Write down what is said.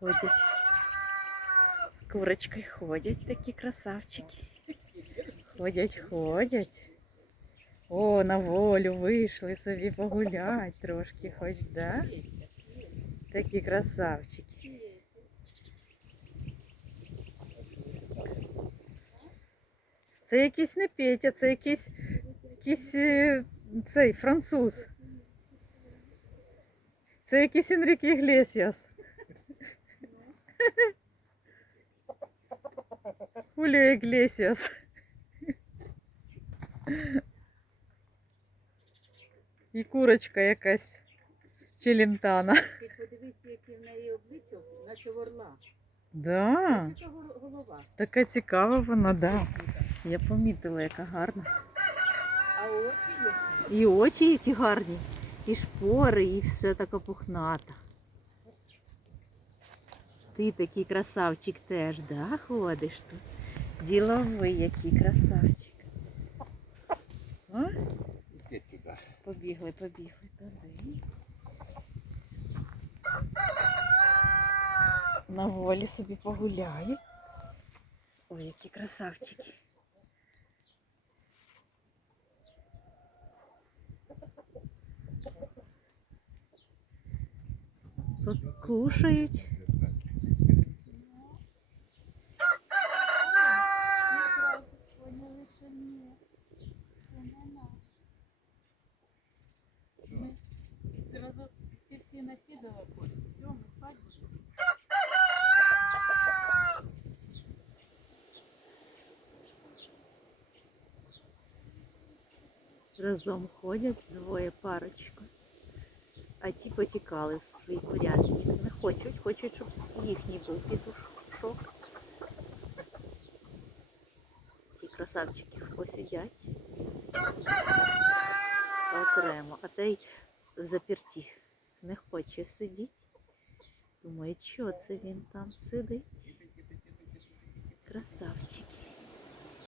ходять. З курочкою ходять такі красавчики. Ходять, ходять. О, на волю вийшли собі погулять трошки, хоч, да? Такі красавчики. Це якийсь не Петя, це якийсь, якийсь е, цей француз. Це якийсь Енрік Іглесіас. Хуліо Іглесіас. І курочка якась челентана. Ти подивися, яке в неї обличчя, наче в орла. Да, Це голова. така цікава вона, да. Я помітила, яка гарна. А очі є. І очі які гарні, і шпори, і все така пухната. Ти такий красавчик теж, да, ходиш тут? Діловий який красавчик. Туди. Побігли, побігли туди. На волі собі погуляють. Ой, які красавчики. Покушають. Ці всі. Все, ми спать будемо. Разом ходять двоє парочка. А ті потікали в свій курятник. Не хочуть, хочуть, щоб їхній був петушок. Ті красавчики посидять окремо, а той в заперті не хоче сидіти. Думає, що це він там сидить. Красавчики.